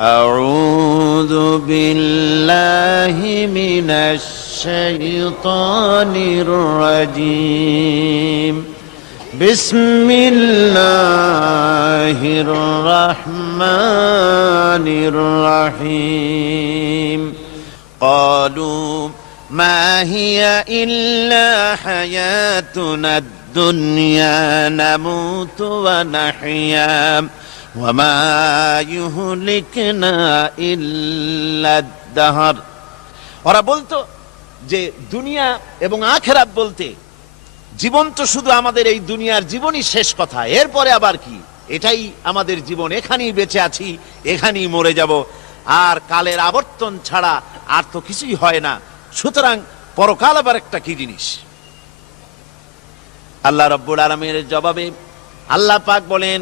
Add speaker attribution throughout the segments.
Speaker 1: أعوذ بالله من الشيطان الرجيم. بسم الله الرحمن الرحيم. قالوا ما هي إلا حياتنا الدنيا نموت ونحيا. وما يهلكنا إلا الدهر ওরা বলতো যে দুনিয়া এবং আখেরাত বলতে জীবন তো শুধু আমাদের এই দুনিয়ার জীবনই শেষ কথা এরপরে আবার কি এটাই আমাদের জীবন এখানেই বেঁচে আছি এখানেই মরে যাব আর কালের আবর্তন ছাড়া আর তো কিছুই হয় না সুতরাং পরকাল আবার একটা কি জিনিস আল্লাহ রব্বুল আলমের জবাবে আল্লাহ পাক বলেন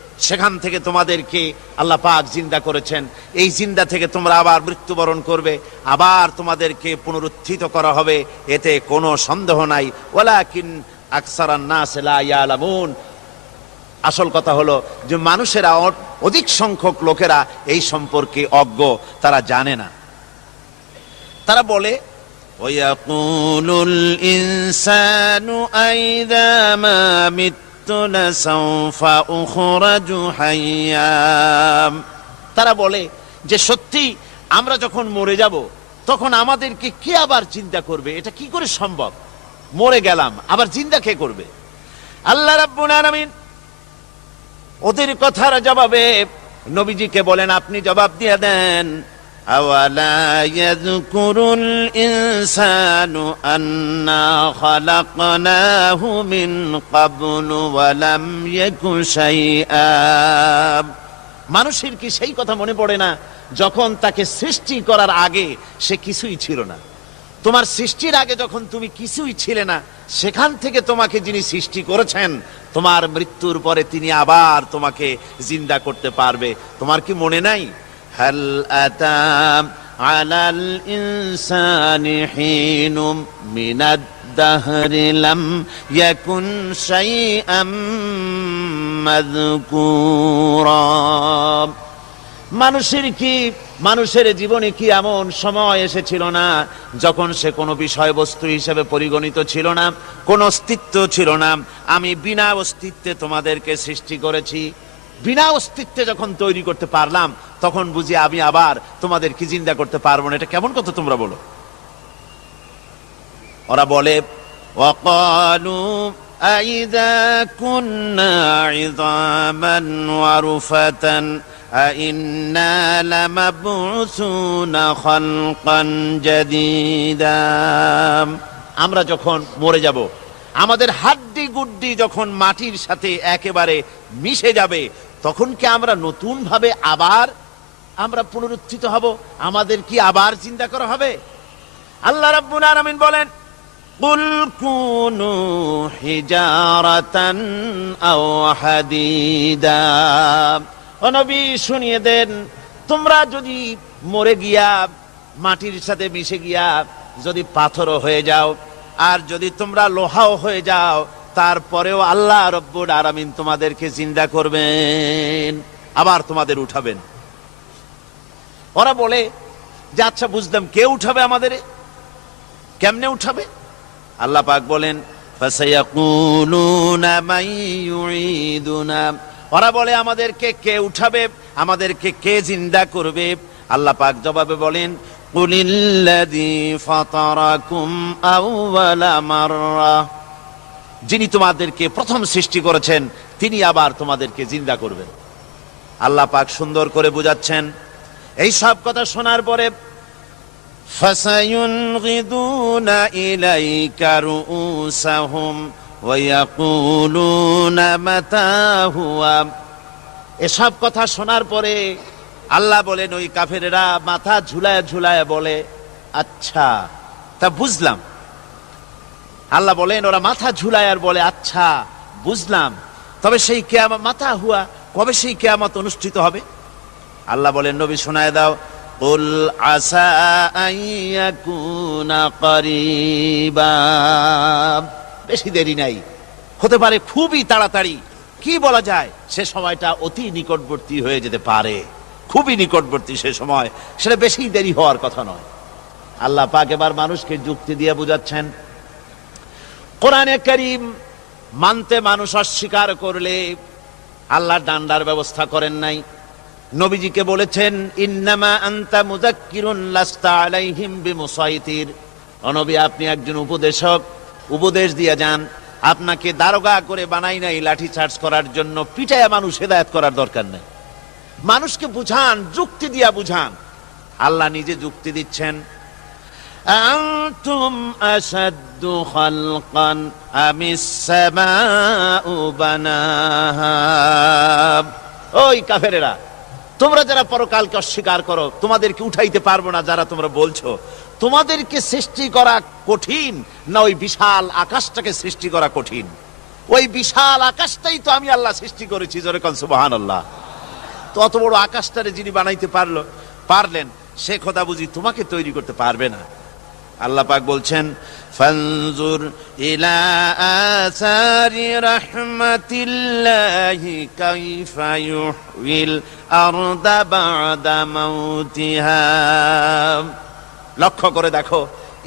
Speaker 1: সেখান থেকে তোমাদেরকে আল্লাহ পাক জিন্দা করেছেন এই জিন্দা থেকে তোমরা আবার মৃত্যুবরণ করবে আবার তোমাদেরকে পুনরুত্থিত করা হবে এতে কোনো সন্দেহ নাই ওয়ালাকিন আকসারান নাস লা ইয়ালামুন আসল কথা হলো যে মানুষেরা অ- অধিক সংখ্যক লোকেরা এই সম্পর্কে অজ্ঞ তারা জানে না তারা বলে ويقول الإنسان أئذا ما مت তারা বলে, যে সত্যি আমরা যখন মরে যাব, তখন আমাদেরকে কে আবার চিন্তা করবে? এটা কি করে সম্ভব? মরে গেলাম, আবার চিন্তা কে করবে? আল্লাহ রাব্বুল ওদের কথার জবাবে নবীজিকে বলেন, আপনি জবাব দিয়ে দেন ইয়াযকুরুল ইনসানু আন্না খালাকনাহু মিন ক্বাবলু ওয়া লাম ইয়াকু শাইআ মানুষের কি সেই কথা মনে পড়ে না? যখন তাকে সৃষ্টি করার আগে সে কিছুই ছিল না। তোমার সৃষ্টির আগে যখন তুমি কিছুই ছিলে না, সেখান থেকে তোমাকে যিনি সৃষ্টি করেছেন, তোমার মৃত্যুর পরে তিনি আবার তোমাকে জিন্দা করতে পারবে। তোমার কি মনে নাই? হাল আতাম আলাল ইনসানি হিনুম মিনাদ দাহরি লাম ইয়াকুন শাইআম মাযকুরা মানুষের কি, মানুষের জীবনে কি এমন সময় এসেছিল না যখন সে কোনো বিষয়বস্তু হিসেবে পরিগণিত ছিল না, কোনো অস্তিত্ব ছিল না? আমি বিনা অস্তিত্বে তোমাদেরকে সৃষ্টি করেছি। বিনা অস্তিত্বে যখন তৈরি করতে পারলাম তখন বুঝি আমি আবার তোমাদের কি চিন্তা করতে পারবো না এটা কেমন কথা তোমরা বলো ওরা বলে وقالوا أئذا كنا عظاما ورفة أئنا لمبعوثون خلقا جديدا আমরা যখন মরে যাব আমাদের হাড্ডি গুড্ডি যখন মাটির সাথে একেবারে মিশে যাবে তখন কি আমরা নতুন ভাবে আবার আমরা পুনরুত্থিত হব আমাদের কি আবার চিন্তা করা হবে আল্লাহ রাব্বুল আলামিন বলেন قل كونوا حجارة أو حديدا ও নবী শুনিয়ে দেন তোমরা যদি মরে গিয়া মাটির সাথে মিশে গিয়া যদি পাথরও হয়ে যাও আর যদি তোমরা লোহাও হয়ে যাও তারপরেও আল্লাহ রব্বুল আরামিন তোমাদেরকে জিন্দা করবেন, আবার তোমাদের উঠাবেন। ওরা বলে, যে আচ্ছা বুঝলাম, কে উঠাবে আমাদের কেমনে উঠাবে? আল্লাহ পাক বলেন ওরা বলে, আমাদেরকে কে উঠাবে? আমাদেরকে কে জিন্দা করবে? আল্লাহ পাক জবাবে বলেন, কুলিল্লাযী ফাতারাকুম আউওয়ালা মাররা। যিনি তোমাদেরকে প্রথম সৃষ্টি করেছেন তিনি আবার তোমাদেরকে জিন্দা করবেন আল্লাহ পাক সুন্দর করে বুঝাচ্ছেন এই সব কথা শোনার পরে فسينغضون إليك رؤوسهم ويقولون متى هو এসব কথা শোনার পরে আল্লাহ বলেন ওই কাফেরেরা মাথা ঝুলায় ঝুলায় বলে আচ্ছা তা বুঝলাম আল্লাহ বলেন, ওরা মাথা ঝুলায় আর বলে আচ্ছা বুঝলাম। তবে সেই কেয়ামত, মাথা হুয়া, কবে সেই কেয়ামত অনুষ্ঠিত হবে? আল্লাহ বলেন, নবী শোনায় দাও, কুল আসা আইয়াকুনা করিবা। বেশি দেরি নাই। হতে পারে খুবই তাড়াতাড়ি। কি বলা যায়? সে সময়টা অতি নিকটবর্তী হয়ে যেতে পারে। খুবই নিকটবর্তী সে সময়। সেটা বেশি দেরি হওয়ার কথা নয়। আল্লাহ পাক এবার মানুষকে যুক্তি দিয়ে বুঝাচ্ছেন কোরআনে করিম মানতে মানুষ অস্বীকার করলে আল্লাহ ডান্ডার ব্যবস্থা করেন নাই। নবীজিকে বলেছেন, ইন্নামা আন্তা মুজাক্কিরুন লাস্তা আলাইহিম বিমুসাইতির। অনবী আপনি একজন উপদেশক, উপদেশ দিয়ে যান। আপনাকে দারোগা করে বানাই নাই লাঠি চার্জ করার জন্য পিটায়া মানুষ হেদায়েত করার দরকার নেই। মানুষকে বুঝান, যুক্তি দিয়া বুঝান। আল্লাহ নিজে যুক্তি দিচ্ছেন। أنتم أشد خلقا أم السماء بناها ওই কাফেরেরা তোমরা যারা পরকালকে অস্বীকার করো তোমাদেরকে উঠাইতে পারবো না যারা তোমরা বলছো তোমাদেরকে সৃষ্টি করা কঠিন না ওই বিশাল আকাশটাকে সৃষ্টি করা কঠিন ওই বিশাল আকাশটাই তো আমি আল্লাহ সৃষ্টি করেছি জোরে কন সুবহান আল্লাহ তো অত বড় আকাশটারে যিনি বানাইতে পারলো পারলেন সে কথা বুঝি তোমাকে তৈরি করতে পারবে না আল্লাহ পাক বলছেন, ফানজুর ইলা আসারি রাহমাতিল্লাহি কাইফা ইউহইল আরদা বাদা মাউতিহা। লক্ষ্য করে দেখো,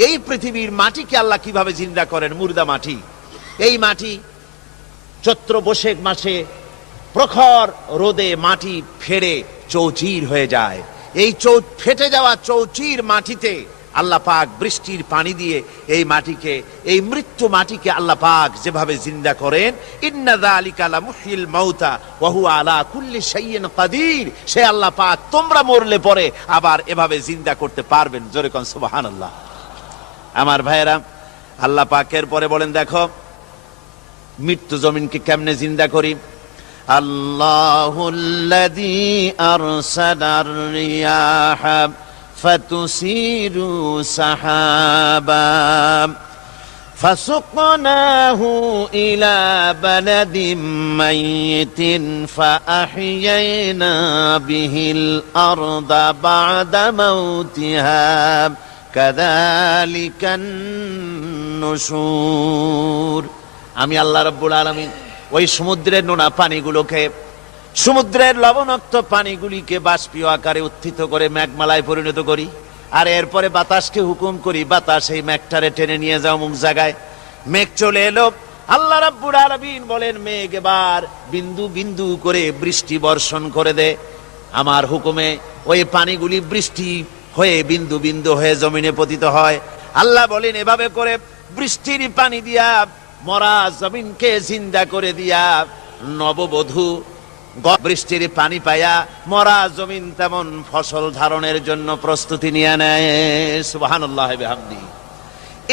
Speaker 1: এই পৃথিবীর মাটিকে আল্লাহ কীভাবে জিন্দা করেন? মুর্দা মাটি। এই মাটি চৈত্র বৈশাখ মাসে প্রখর রোদে মাটি ফেড়ে চৌচির হয়ে যায়। এই চৌ, ফেটে যাওয়া চৌচির মাটিতে আল্লাহ পাক বৃষ্টির পানি দিয়ে এই মাটিকে, এই মৃত্যু মাটিকে আল্লাহ পাক যেভাবে জিন্দা করেন, ইন্না যালিকা লামুহিল মাউতা ওয়া হুয়া আলা কুল্লি শাইইন কাদির। সে আল্লাহ পাক তোমরা মরলে পরে আবার এভাবে জিন্দা করতে পারবেন। জোরে কোন, সুবহানাল্লাহ। আমার ভাইয়েরা, আল্লাহ পাকের পরে বলেন, দেখো, মৃত্যু জমিনকে কেমনে জিন্দা করি? আল্লাহুল্লাযী আরসালার রিয়াহা। ফাতুসিরু সাহাবা فسقناه إلى بلد ميت فأحيينا به الأرض بعد موتها كذلك النشور আমি আল্লাহ রব্বুল আলমিন ওই সমুদ্রের নোনা পানিগুলোকে সমুদ্রের লবণাক্ত পানিগুলিকে বাষ্পীয় আকারে উত্থিত করে মেঘমালায় পরিণত করি। আর এরপরে বাতাসকে হুকুম করি, বাতাস এই মেঘটারে টেনে নিয়ে যাও মুখ জায়গায়। মেঘ চলে এলো। আল্লাহ রাব্বুল আলামিন বলেন, মেঘ এবার বিন্দু বিন্দু করে বৃষ্টি বর্ষণ করে দে। আমার হুকুমে ওই পানিগুলি বৃষ্টি হয়ে বিন্দু বিন্দু হয়ে জমিনে পতিত হয়। আল্লাহ বলেন, এভাবে করে বৃষ্টির পানি দিয়া, মরা জমিনকে জিন্দা করে দিয়া নববধূ বৃষ্টির পানি পায়া মরা জমিন তেমন ফসল ধারণের জন্য প্রস্তুতি নিয়ে নেয় সুবহানাল্লাহ বিহামদি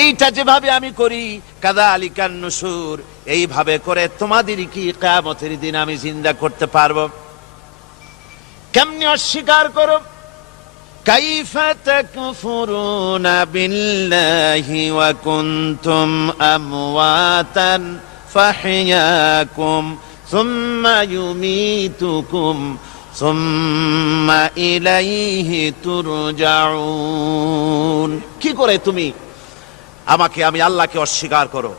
Speaker 1: এইটা যেভাবে আমি করি কাদা আলিকান নসুর এইভাবে করে তোমাদের কি কেয়ামতের দিন আমি জিন্দা করতে পারবো কেমনি অস্বীকার করো كيف تكفرون بالله وكنتم أمواتا فحياكم সুম্মা ইউমিতুকুম সুম্মা ইলাইহি তুরজাউন কি করে তুমি? আমাকে আমি আল্লাহকে অস্বীকার করো।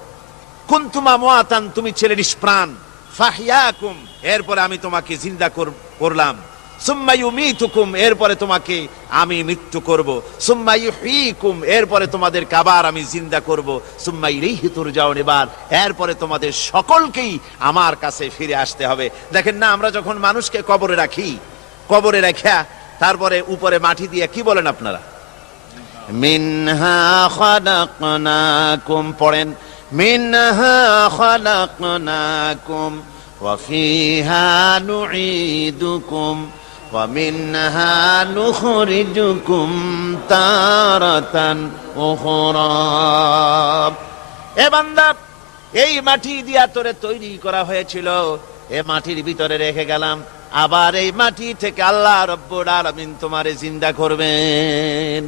Speaker 1: কুন্তুমা মুআতান, তুমি ছেলে নিষ্প্রাণ। ফাহিয়াকুম, এরপরে আমি তোমাকে জিন্দা করলাম। সুম্মায়ুমিতুকুম এরপরে তোমাকে আমি মৃত্যু করব। সুম্মায়ুহিকুম এরপরে তোমাদের কাবার আমি জিন্দা করব। সুম্মাইরিহি তুরজাউন, এবার এরপরে তোমাদের সকলকেই আমার কাছে ফিরে আসতে হবে। দেখেন না, আমরা যখন মানুষকে কবরে রাখি, কবরে রাখা, তারপরে উপরে মাটি দিয়ে কি বলেন আপনারা? মিনহা খালাকনাকুম, পড়েন, মিনহা খালাকনাকুম, ওয়া ফিহা নুঈদুকুম। ومنها نخرجكم تارة أخرى এ বান্দা এই মাটি দিয়া তোরে তৈরি করা হয়েছিল এ মাটির ভিতরে রেখে গেলাম আবার এই মাটি থেকে আল্লাহ রব্বুল আলামিন তোমারে জিন্দা করবেন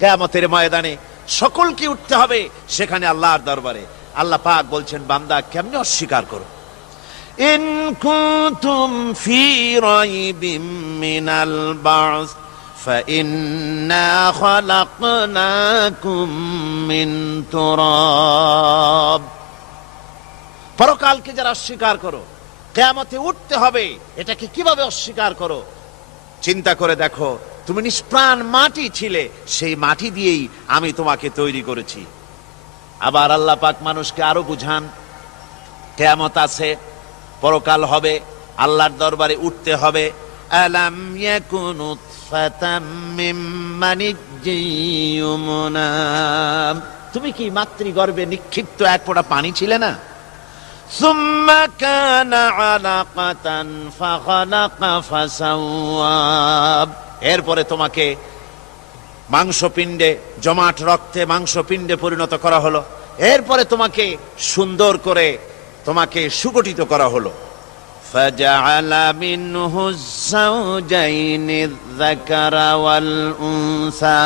Speaker 1: কেয়ামতের ময়দানে সকলকে উঠতে হবে সেখানে আল্লাহর দরবারে আল্লাহ পাক বলছেন বান্দা কেমনে অস্বীকার করো إن كنتم في ريب من البعث فإنا خلقناكم من تراب পরকালকে যারা অস্বীকার করো কেয়ামতে উঠতে হবে এটাকে কিভাবে অস্বীকার করো চিন্তা করে দেখো তুমি নিষ্প্রাণ মাটি ছিলে সেই মাটি দিয়েই আমি তোমাকে তৈরি করেছি আবার আল্লাহ পাক মানুষকে আরো বুঝান কেয়ামত আছে পরকাল হবে আল্লাহর দরবারে উঠতে হবে আলাম ইয়াকুন উতফাতাম মিন মানিজ্জিন ইউমনা। তুমি কি মাতৃগর্ভে নিক্ষিপ্ত এক ফোঁটা পানি ছিলে না ثم كان علقة فخلق فسوى এরপরে তোমাকে মাংসপিণ্ডে জমাট রক্তে মাংসপিণ্ডে পরিণত করা হলো এরপরে তোমাকে সুন্দর করে তোমাকে সুগঠিত করা হলো فجعل منه الزوجين الذكر والأنثى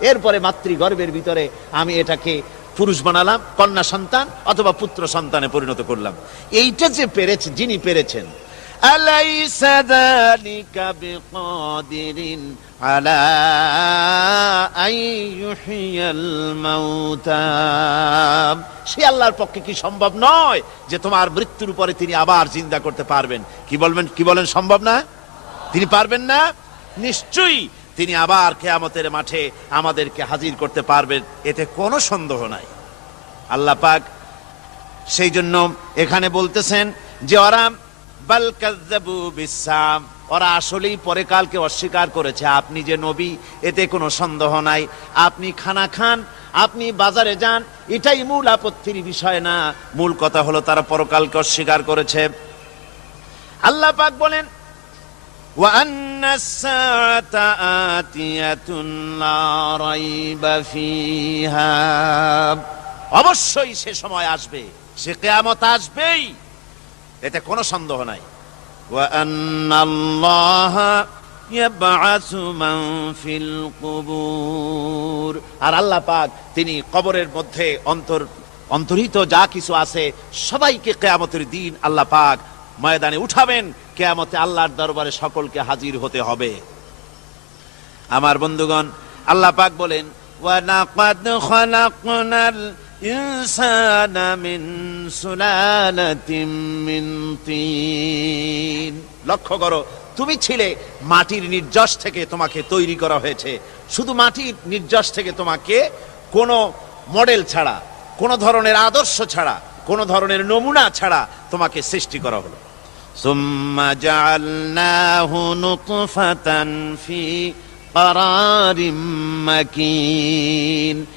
Speaker 1: এরপরে মাতৃগর্ভের ভিতরে আমি এটাকে পুরুষ বানালাম কন্যা সন্তান অথবা পুত্র সন্তানে পরিণত করলাম এইটা যে পেরেছে যিনি পেরেছেন أليس ذلك بقادر على أن يحيي الموتى সে আল্লাহর পক্ষে কি সম্ভব নয় যে তোমার মৃত্যুর উপরে তিনি আবার জিন্দা করতে পারবেন কি বলবেন কি বলেন সম্ভব না তিনি পারবেন না নিশ্চয়ই তিনি আবার কেয়ামতের মাঠে আমাদেরকে হাজির করতে পারবেন এতে কোনো সন্দেহ নাই আল্লাহ পাক সেই জন্য এখানে বলতেছেন যে ওরা বাল কাযযাবু বিসাম ওরা আসলেই পরে কালকে অস্বীকার করেছে। আপনি যে নবী, এতে কোনো সন্দেহ নাই। আপনি খানা খান, আপনি বাজারে যান, এটাই মূল আপত্তির বিষয় না। মূল কথা হলো তারা পরকালকে অস্বীকার করেছে। আল্লাহ পাক বলেন অবশ্যই সে সময় আসবে। সে কেয়ামত আসবেই। এতে কোনো সন্দেহ নাই। আর আল্লাহ পাক তিনি কবরের মধ্যে অন্তর, অন্তরিত যা কিছু আছে সবাইকে কেয়ামতের দিন আল্লাহ পাক ময়দানে উঠাবেন। কেয়ামতে আল্লাহর দরবারে সকলকে হাজির হতে হবে। আমার বন্ধুগণ, আল্লাহ পাক বলেন الْإِنسَانَ مِنْ سُلَالَةٍ مِنْ طِينٍ লক্ষ্য করো তুমি ছিলে মাটির নির্যাস থেকে তোমাকে তৈরি করা হয়েছে শুধু মাটির নির্যাস থেকে তোমাকে কোনো মডেল ছাড়া কোনো ধরনের আদর্শ ছাড়া কোনো ধরনের নমুনা ছাড়া তোমাকে সৃষ্টি করা হলো ثم جعلناه نطفة في قرار مكين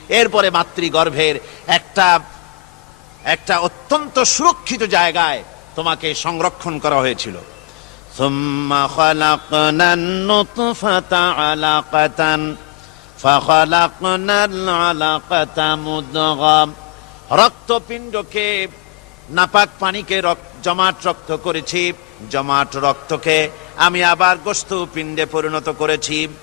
Speaker 1: এরপরে মাতৃগর্ভের একটা একটা অত্যন্ত সুরক্ষিত জায়গায় তোমাকে সংরক্ষণ করা হয়েছিল ثم خلقنا النطفة علقة فخلقنا العلقة مضغة রক্তপিণ্ডকে নাপাক পানিকে রক- জমাট রক্ত করেছি জমাট রক্তকে আমি আবার গোস্ত পিণ্ডে পরিণত করেছি فكسونا العظام لحما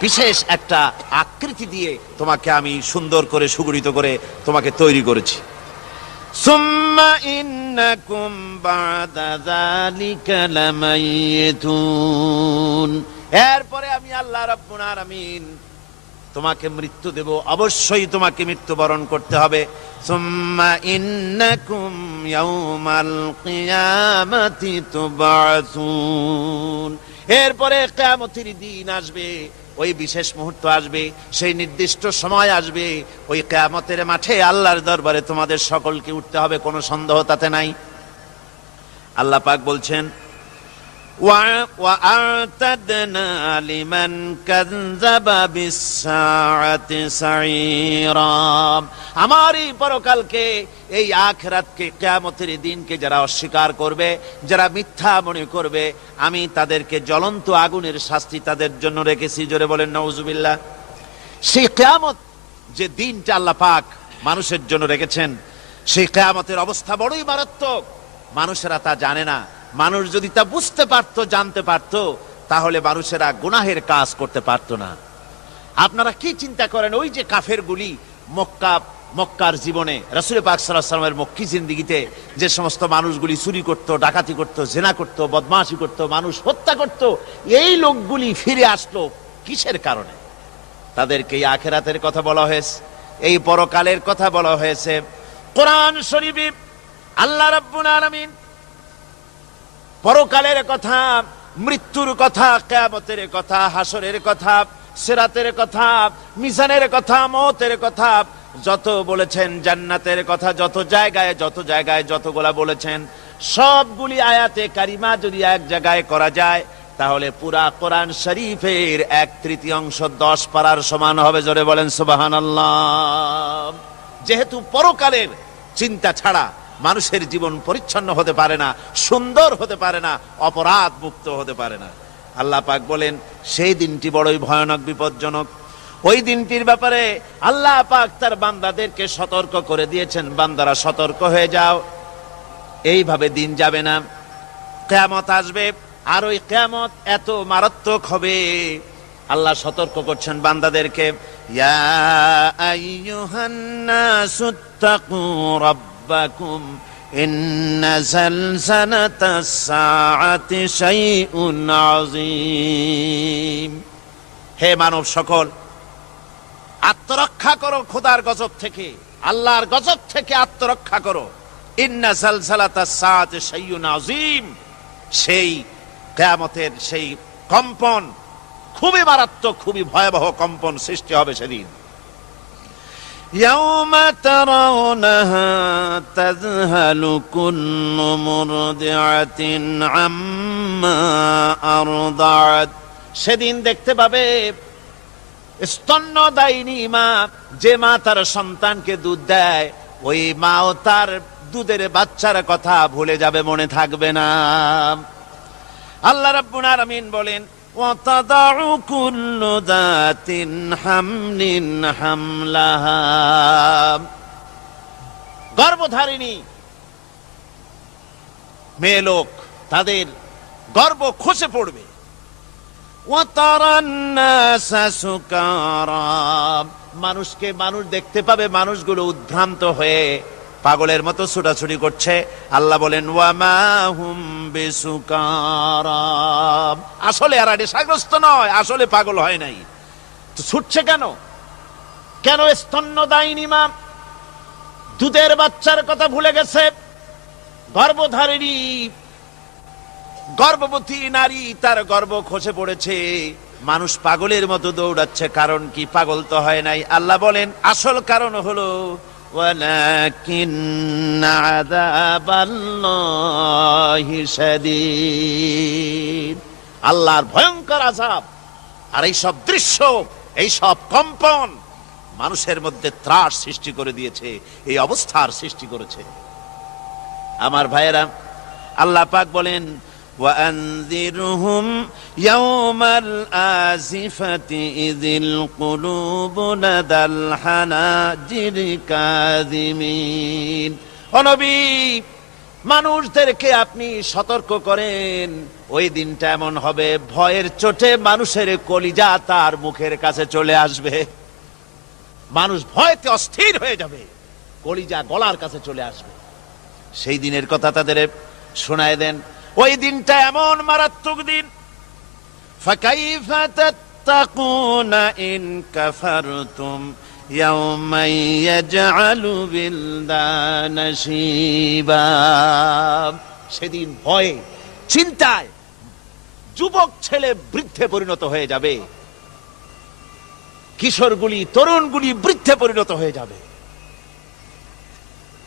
Speaker 1: বিশেষ একটা আকৃতি দিয়ে তোমাকে আমি সুন্দর করে, সুগঠিত করে তোমাকে তৈরি করেছি। সুম্মা এরপরে আমি আল্লাহ রাব্বুল আলামিন তোমাকে মৃত্যু দেব। অবশ্যই তোমাকে মৃত্যুবরণ করতে হবে। সুম্মা এরপরে কেয়ামতির দিন আসবে, ওই বিশেষ মুহূর্ত আসবে, সেই নির্দিষ্ট সময় আসবে, ওই কেয়ামতের মাঠে আল্লাহর দরবারে তোমাদের সকলকে উঠতে হবে, কোনো সন্দেহ তাতে নাই। আল্লাহ পাক বলছেন وأعتدنا لمن كذب بالساعة سعيرا আমার এই পরকালকে এই আখরাতকে কিয়ামতের দিনকে যারা অস্বীকার করবে যারা মিথ্যা মনে করবে আমি তাদেরকে জ্বলন্ত আগুনের শাস্তি তাদের জন্য রেখেছি জোরে বলেন নওজুবিল্লাহ সেই কেয়ামত যে দিনটা আল্লাহ পাক মানুষের জন্য রেখেছেন সেই কেয়ামতের অবস্থা বড়ই মারাত্মক মানুষেরা তা জানে না মানুষ যদি তা বুঝতে পারতো, জানতে পারতো, তাহলে মানুষেরা গুনাহের কাজ করতে পারতো না। আপনারা কি চিন্তা করেন, ওই যে কাফের গুলি মক্কা, মক্কার জীবনে, রসুল পাক সাল্লামের মক্কি জিন্দিগিতে যে সমস্ত মানুষগুলি চুরি করত, ডাকাতি করত, জেনা করত, বদমাশি করত, মানুষ হত্যা করত, এই লোকগুলি ফিরে আসলো কিসের কারণে? তাদেরকে এই আখেরাতের কথা বলা হয়েছে, এই পরকালের কথা বলা হয়েছে। কোরআন শরীফে আল্লাহ রাব্বুল আলামিন পরকালের কথা, মৃত্যুর কথা, কেয়ামতের কথা, হাসরের কথা, সেরাতের কথা, মিজানের কথা, মতের কথা, যত বলেছেন জান্নাতের কথা, যত জায়গায় যত জায়গায় যতগুলা বলেছেন, সবগুলি আয়াতে কারিমা যদি এক জায়গায় করা যায়, তাহলে পুরা কোরআন শরীফের এক তৃতীয়াংশ দশ পারার সমান হবে, জোরে বলেন সুবাহান যেহেতু পরকালের চিন্তা ছাড়া মানুষের জীবন পরিচ্ছন্ন হতে পারে না, সুন্দর হতে পারে না অপরাধ মুক্ত হতে পারে না। আল্লাহ পাক বলেন, সেই দিনটি বড়ই ভয়ানক, বিপজ্জনক। ওই দিনটির ব্যাপারে আল্লাহ পাক তার বান্দাদেরকে সতর্ক করে দিয়েছেন, বান্দারা সতর্ক হয়ে যাও। এইভাবে দিন যাবে না। কেয়ামত আসবে, আর ওই কেয়ামত এত মারাত্মক হবে। আল্লাহ সতর্ক করছেন বান্দাদেরকে, ইয়া আইয়ুহান নাসু, তাকু রাব্বাকুম ইন্না জালজালাতাস সাআতি শাইউন আযীম হে মানব সকল, আত্মরক্ষা করো খোদার গজব থেকে, আল্লাহর গজব থেকে আত্মরক্ষা করো। ইন্না সালসালাতা সাত সাইয়ুন আযীম। সেই কিয়ামতের সেই কম্পন, খুবই মারাত্মক, খুবই ভয়াবহ কম্পন সৃষ্টি হবে সেদিন। يوم ترونها تذهل كل مرضعة عما أرضعت সেদিন দেখতে পাবে স্তন্যদায়িনী মা যে মা তার সন্তানকে দুধ দেয় ওই মাও তার দুধের বাচ্চার কথা ভুলে যাবে মনে থাকবে না আল্লাহ রাব্বুল আলামিন বলেন وتضع كل ذات حمل حملها গর্ভধারিণী মেয়ে লোক তাদের গর্ব খসে পড়বে وترى الناس سكارى মানুষকে মানুষ দেখতে পাবে মানুষগুলো উদ্ভ্রান্ত হয়ে পাগলের মতো ছুটাছুটি করছে। আল্লাহ বলেন, ওয়ামা হুম আসলে আর নেশাগ্রস্ত নয়, আসলে পাগল হয় নাই। তো ছুটছে কেন? কেন স্তন্যদায়িনী মা দুধের বাচ্চার কথা ভুলে গেছে? গর্ভধারিণী, গর্ভবতী নারী, তার গর্ভ খসে পড়েছে। মানুষ পাগলের মতো দৌড়াচ্ছে, কারণ কি? পাগল তো হয় নাই। আল্লাহ বলেন, আসল কারণ হলো ولكن عذاب الله شديد আল্লাহর ভয়ঙ্কর আযাব আর এই সব দৃশ্য এই সব কম্পন মানুষের মধ্যে ত্রাস সৃষ্টি করে দিয়েছে এই অবস্থার সৃষ্টি করেছে আমার ভাইয়েরা আল্লাহ পাক বলেন وأنذرهم يوم الآزفة إذ القلوب لدى الحناجر كاذمين অনবী মানুষদেরকে আপনি সতর্ক করেন ওই দিনটা এমন হবে ভয়ের চোটে মানুষের কলিজা তার মুখের কাছে চলে আসবে মানুষ ভয়তে অস্থির হয়ে যাবে কলিজা গলার কাছে চলে আসবে সেই দিনের কথা তাদের শোনায় দেন ওই দিনটা এমন মারাত্মক দিন। সেদিন ভয়ে, চিন্তায় যুবক ছেলে বৃদ্ধে পরিণত হয়ে যাবে। কিশোরগুলি, তরুণগুলি বৃদ্ধে পরিণত হয়ে যাবে।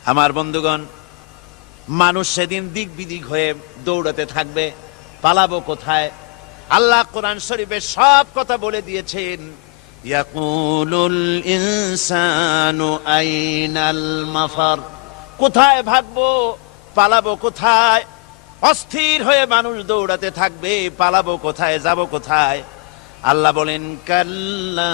Speaker 1: আমার বন্ধুগণ মানুষ সেদিন দিক বিদিক হয়ে দৌড়াতে থাকবে, পালাবো কোথায়? আল্লাহ কোরআন শরীফে সব কথা বলে দিয়েছেন মাফার। কোথায় ভাগবো? পালাবো কোথায়? অস্থির হয়ে মানুষ দৌড়াতে থাকবে, পালাবো কোথায়, যাব কোথায়? আল্লাহ বলেন, কাল্লা